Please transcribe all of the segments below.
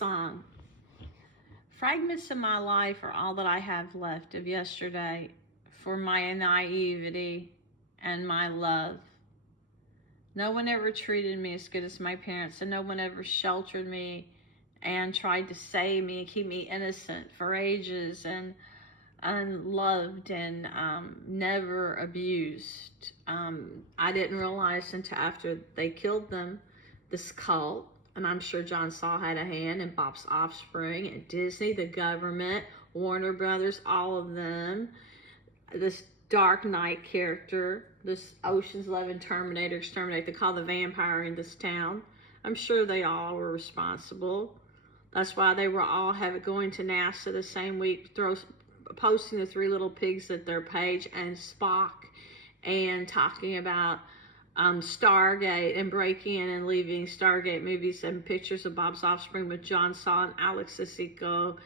song. Fragments of my life are all that I have left of yesterday, for my naivety and my love. No one ever treated me as good as my parents, and no one ever sheltered me and tried to save me and keep me innocent for ages and unloved and never abused. I didn't realize until after they killed them, this cult, and I'm sure John Saul had a hand, and Bob's Offspring, and Disney, the government, Warner Brothers, all of them, this Dark Knight character, this Ocean's 11 Terminator, Exterminator, they call the vampire in this town. I'm sure they all were responsible. That's why they were all going to NASA the same week, posting the Three Little Pigs at their page, and Spock, and talking about Stargate and breaking in and leaving Stargate movies, and pictures of Bob's Offspring with John Saw and Alex Sissoko,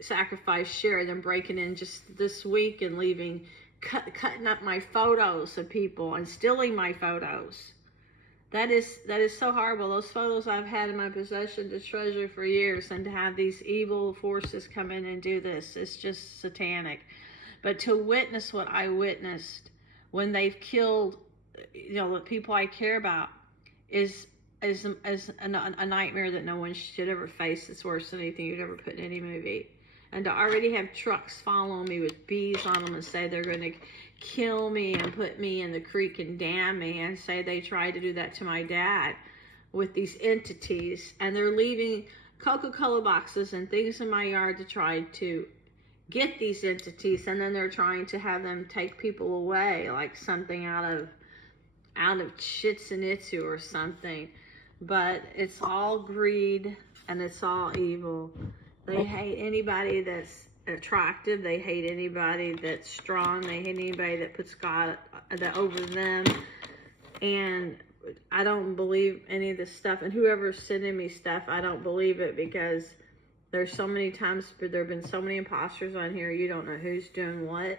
Sacrifice Share, them breaking in just this week and leaving, cutting up my photos of people and stealing my photos. That is so horrible. Those photos I've had in my possession to treasure for years, and to have these evil forces come in and do this, it's just satanic. But to witness what I witnessed when they've killed, the people I care about, is a nightmare that no one should ever face. It's worse than anything you'd ever put in any movie. And to already have trucks follow me with bees on them and say they're going to kill me and put me in the creek and damn me, and say they tried to do that to my dad with these entities, and they're leaving Coca-Cola boxes and things in my yard to try to get these entities, and then they're trying to have them take people away like something out of Chichen Itza or something. But it's all greed and it's all evil. They hate anybody that's attractive. They hate anybody that's strong. They hate anybody that puts God over them. And I don't believe any of this stuff. And whoever's sending me stuff, I don't believe it, because there's so many times, but there have been so many imposters on here, you don't know who's doing what.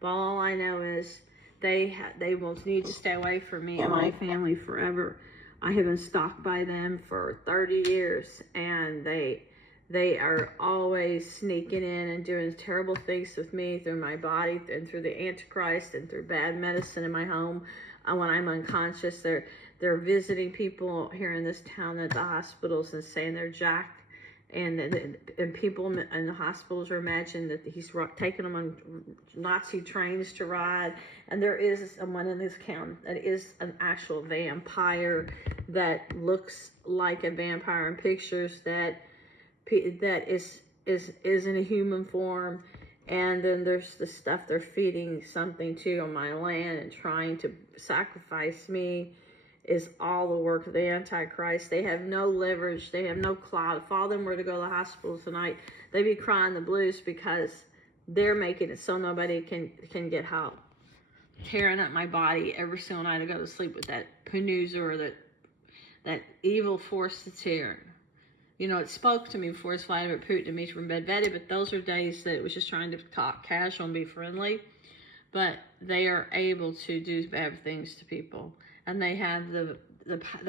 But all I know is they will need to stay away from me and my family forever. I have been stalked by them for 30 years, and they are always sneaking in and doing terrible things with me through my body and through the Antichrist and through bad medicine in my home. When I'm unconscious, they're visiting people here in this town at the hospitals and saying they're jacked. And people in the hospitals are imagining that he's taking them on Nazi trains to ride. And there is someone in this county that is an actual vampire that looks like a vampire in pictures, that is in a human form. And then there's the stuff they're feeding something to on my land and trying to sacrifice me. Is all the work of the Antichrist. They have no leverage. They have no clout. If all of them were to go to the hospital tonight, they'd be crying the blues, because they're making it so nobody can get help. Tearing up my body every single night I go to sleep with that Panuza, or that evil force that's here. It spoke to me before it's Vladimir Putin and Dmitry Medvedev, but those are days that it was just trying to talk casual and be friendly. But they are able to do bad things to people. And they have the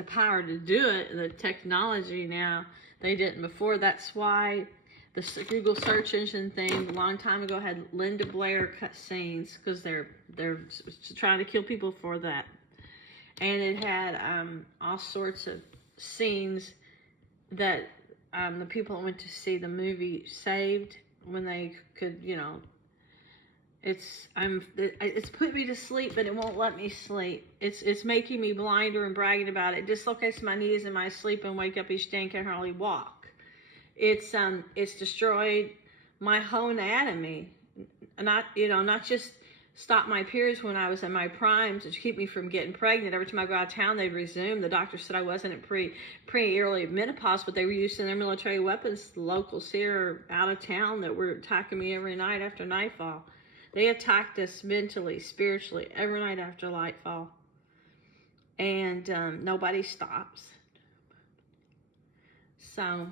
power to do it, the technology now. They didn't before. That's why the Google search engine thing a long time ago had Linda Blair cut scenes, because they're trying to kill people for that. And it had all sorts of scenes that the people that went to see the movie saved when they could, It's put me to sleep, but it won't let me sleep. It's making me blinder and bragging about it. It dislocates my knees in my sleep and wake up each day and can hardly walk. It's destroyed my whole anatomy. Not just stop my periods when I was in my prime to keep me from getting pregnant. Every time I go out of town, they'd resume. The doctor said I wasn't at pre-early menopause, but they were using their military weapons. The locals here out of town that were attacking me every night after nightfall. They attacked us mentally, spiritually, every night after nightfall. And nobody stops. So